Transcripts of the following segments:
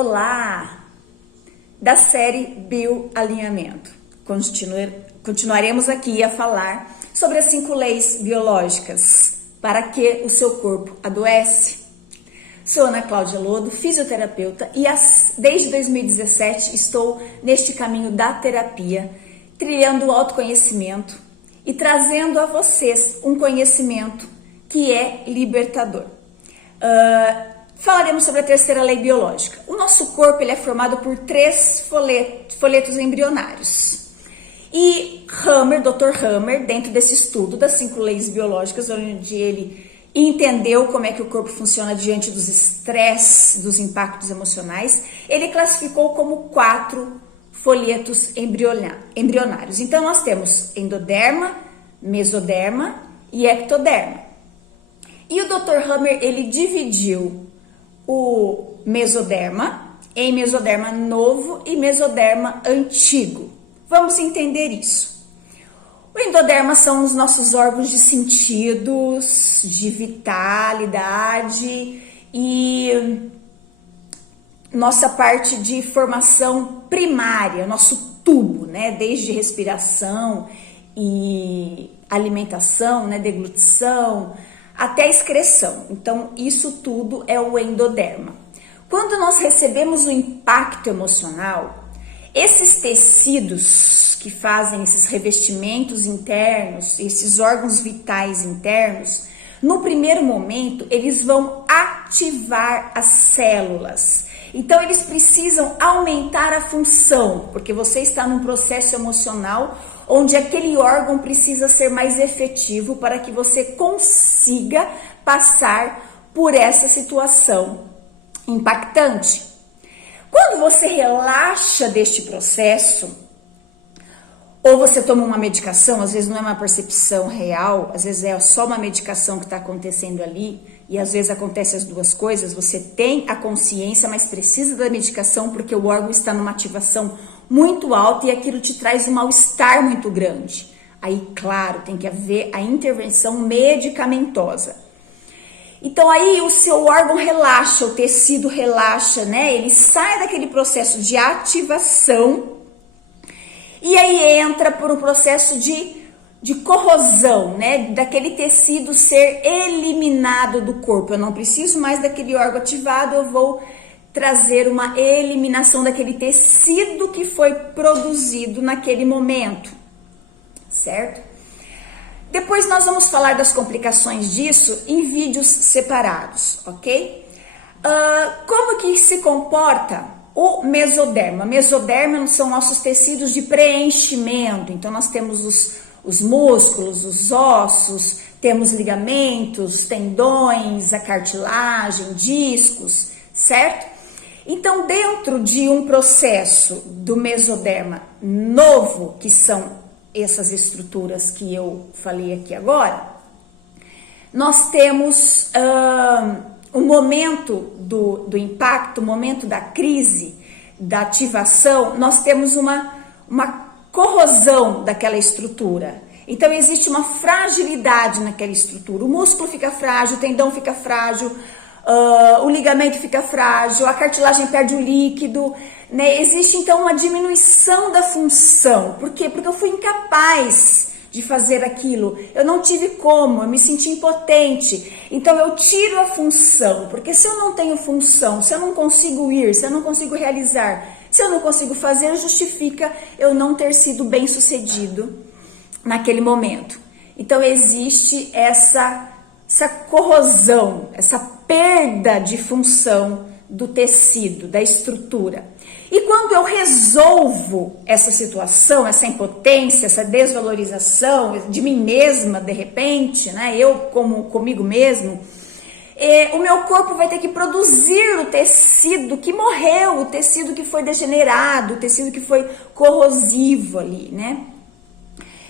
Olá! Da série Bioalinhamento. Continuaremos aqui a falar sobre as 5 leis biológicas para que o seu corpo adoece. Sou Ana Cláudia Lodo, fisioterapeuta, e desde 2017 estou neste caminho da terapia, trilhando o autoconhecimento e trazendo a vocês um conhecimento que é libertador. Falaremos sobre a terceira lei biológica. O nosso corpo ele é formado por 3 folhetos embrionários. E Dr. Hammer, dentro desse estudo das 5 leis biológicas, onde ele entendeu como é que o corpo funciona diante dos estresses, dos impactos emocionais, ele classificou como 4 folhetos embrionários. Então, nós temos endoderma, mesoderma e ectoderma. E o Dr. Hammer, ele dividiu o mesoderma em mesoderma novo e mesoderma antigo. Vamos entender isso. O endoderma são os nossos órgãos de sentidos, de vitalidade e nossa parte de formação primária, nosso tubo, né? Desde respiração e alimentação, né? Deglutição, até excreção. Então, isso tudo é o endoderma. Quando nós recebemos o impacto emocional, esses tecidos que fazem esses revestimentos internos, esses órgãos vitais internos, no primeiro momento, eles vão ativar as células. Então, eles precisam aumentar a função, porque você está num processo emocional onde aquele órgão precisa ser mais efetivo para que você consiga passar por essa situação impactante. Quando você relaxa deste processo, ou você toma uma medicação, às vezes não é uma percepção real, às vezes é só uma medicação que está acontecendo ali, e às vezes acontece as duas coisas, você tem a consciência, mas precisa da medicação porque o órgão está numa ativação muito alta e aquilo te traz um mal-estar muito grande. Aí, claro, tem que haver a intervenção medicamentosa. Então aí o seu órgão relaxa, o tecido relaxa, né? Ele sai daquele processo de ativação e aí entra por um processo de corrosão, né? Daquele tecido ser eliminado do corpo. Eu não preciso mais daquele órgão ativado, eu vou trazer uma eliminação daquele tecido que foi produzido naquele momento, certo? Depois nós vamos falar das complicações disso em vídeos separados, ok? Como que se comporta o mesoderma? Mesoderma são nossos tecidos de preenchimento, então nós temos os músculos, os ossos, temos ligamentos, tendões, a cartilagem, discos, certo? Então, dentro de um processo do mesoderma novo, que são essas estruturas que eu falei aqui agora, nós temos o momento do impacto, o momento da crise, da ativação, nós temos uma corrosão daquela estrutura. Então, existe uma fragilidade naquela estrutura. O músculo fica frágil, o tendão fica frágil, o ligamento fica frágil, a cartilagem perde o líquido, né? Existe então uma diminuição da função. Por quê? Porque eu fui incapaz de fazer aquilo, eu não tive como, eu me senti impotente, então eu tiro a função, porque se eu não tenho função, se eu não consigo ir, se eu não consigo realizar, se eu não consigo fazer, justifica eu não ter sido bem sucedido naquele momento. Então existe essa corrosão, essa perda de função do tecido, da estrutura. E quando eu resolvo essa situação, essa impotência, essa desvalorização de mim mesma, de repente, né, eu comigo mesmo, o meu corpo vai ter que produzir o tecido que morreu, o tecido que foi degenerado, o tecido que foi corrosivo ali, né?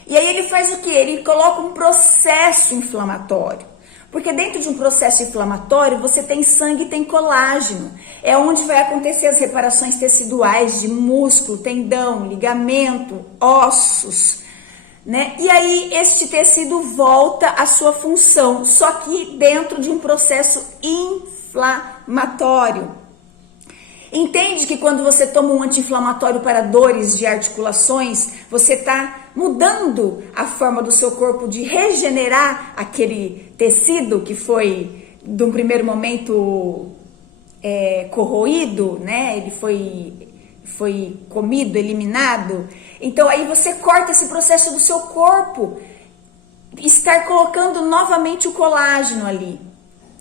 E aí ele faz o quê? Ele coloca um processo inflamatório. Porque dentro de um processo inflamatório, você tem sangue e tem colágeno. É onde vai acontecer as reparações teciduais de músculo, tendão, ligamento, ossos, né? E aí este tecido volta à sua função, só que dentro de um processo inflamatório. Entende que quando você toma um anti-inflamatório para dores de articulações, você está mudando a forma do seu corpo de regenerar aquele tecido que foi, de um primeiro momento, corroído, né? Ele foi comido, eliminado. Então aí você corta esse processo do seu corpo, estar colocando novamente o colágeno ali.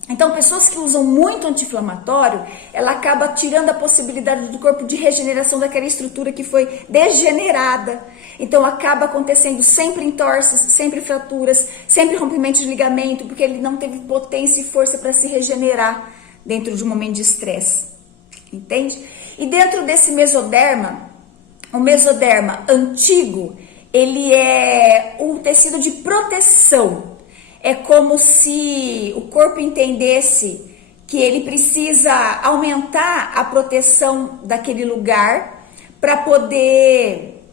Então, pessoas que usam muito anti-inflamatório, ela acaba tirando a possibilidade do corpo de regeneração daquela estrutura que foi degenerada. Então, acaba acontecendo sempre entorses, sempre fraturas, sempre rompimento de ligamento, porque ele não teve potência e força para se regenerar dentro de um momento de estresse. Entende? E dentro desse mesoderma, o mesoderma antigo, ele é um tecido de proteção. É como se o corpo entendesse que ele precisa aumentar a proteção daquele lugar para poder...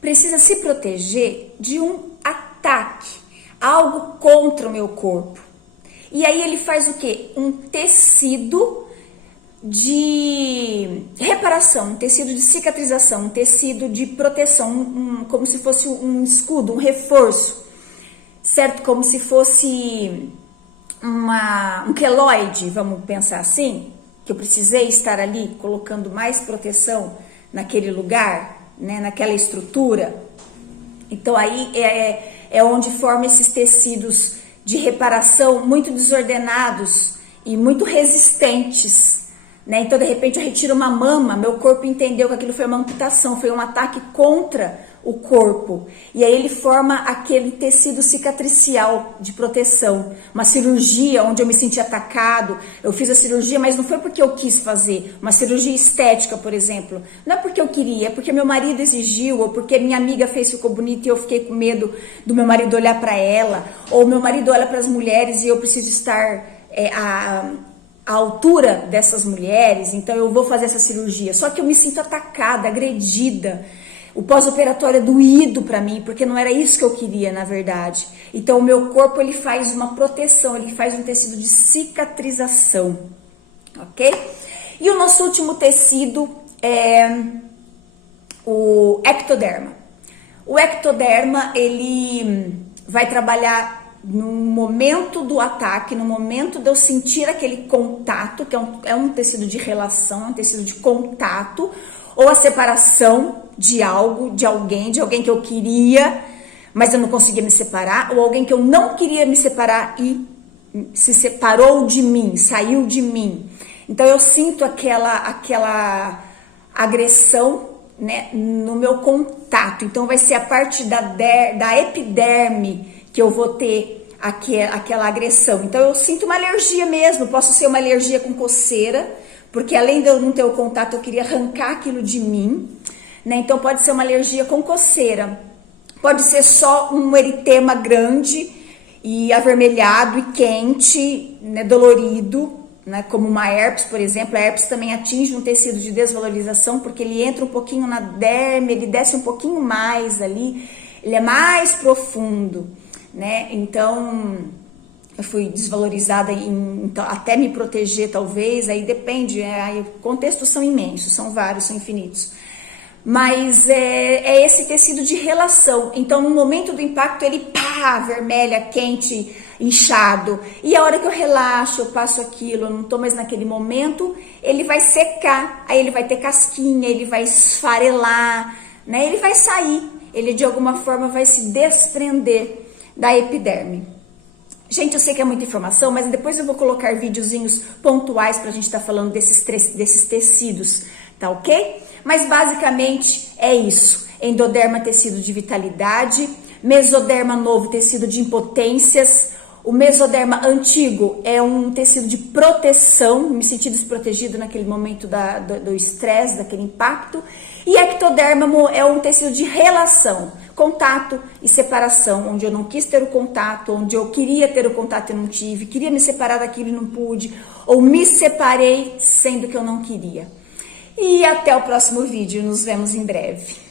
Precisa se proteger de um ataque, algo contra o meu corpo. E aí ele faz o quê? Um tecido de reparação, um tecido de cicatrização, um tecido de proteção, como se fosse um escudo, um reforço, certo? Como se fosse um queloide, vamos pensar assim, que eu precisei estar ali colocando mais proteção naquele lugar, né, naquela estrutura. Então aí é onde formam esses tecidos de reparação muito desordenados e muito resistentes. Né? Então, de repente, eu retiro uma mama, meu corpo entendeu que aquilo foi uma amputação, foi um ataque contra o corpo. E aí ele forma aquele tecido cicatricial de proteção. Uma cirurgia onde eu me senti atacado, eu fiz a cirurgia, mas não foi porque eu quis fazer. Uma cirurgia estética, por exemplo. Não é porque eu queria, é porque meu marido exigiu, ou porque minha amiga fez, ficou bonita e eu fiquei com medo do meu marido olhar para ela. Ou meu marido olha para as mulheres e eu preciso estar... a altura dessas mulheres, então eu vou fazer essa cirurgia. Só que eu me sinto atacada, agredida. O pós-operatório é doído para mim, porque não era isso que eu queria, na verdade. Então o meu corpo, ele faz uma proteção, ele faz um tecido de cicatrização, ok? E o nosso último tecido é o ectoderma. O ectoderma, ele vai trabalhar no momento do ataque, no momento de eu sentir aquele contato, que é um tecido de relação, é um tecido de contato, ou a separação de algo, de alguém que eu queria, mas eu não conseguia me separar, ou alguém que eu não queria me separar e se separou de mim, saiu de mim. Então eu sinto aquela agressão, né, no meu contato. Então vai ser a parte da epiderme que eu vou ter aquela agressão. Então eu sinto uma alergia mesmo, posso ser uma alergia com coceira, porque além de eu não ter o contato, eu queria arrancar aquilo de mim, né? Então pode ser uma alergia com coceira, pode ser só um eritema grande e avermelhado e quente, né, dolorido, né, como uma herpes, por exemplo. A herpes também atinge um tecido de desvalorização, porque ele entra um pouquinho na derme, ele desce um pouquinho mais ali, ele é mais profundo, né? Então eu fui desvalorizada então, até me proteger talvez, aí depende, aí contextos são imensos, são vários, são infinitos, mas é esse tecido de relação. Então no momento do impacto ele pá, vermelha, quente, inchado, e a hora que eu relaxo, eu passo aquilo, eu não tô mais naquele momento, ele vai secar, aí ele vai ter casquinha, ele vai esfarelar, né? Ele vai sair, ele de alguma forma vai se desprender da epiderme. Gente, eu sei que é muita informação, mas depois eu vou colocar videozinhos pontuais pra gente estar falando desses tecidos, tá ok? Mas basicamente é isso. Endoderma, tecido de vitalidade. Mesoderma novo, tecido de impotências. O mesoderma antigo é um tecido de proteção, me senti desprotegido naquele momento do estresse, daquele impacto. E ectoderma é um tecido de relação, contato e separação, onde eu não quis ter o contato, onde eu queria ter o contato e não tive, queria me separar daquilo e não pude, ou me separei sendo que eu não queria. E até o próximo vídeo, nos vemos em breve.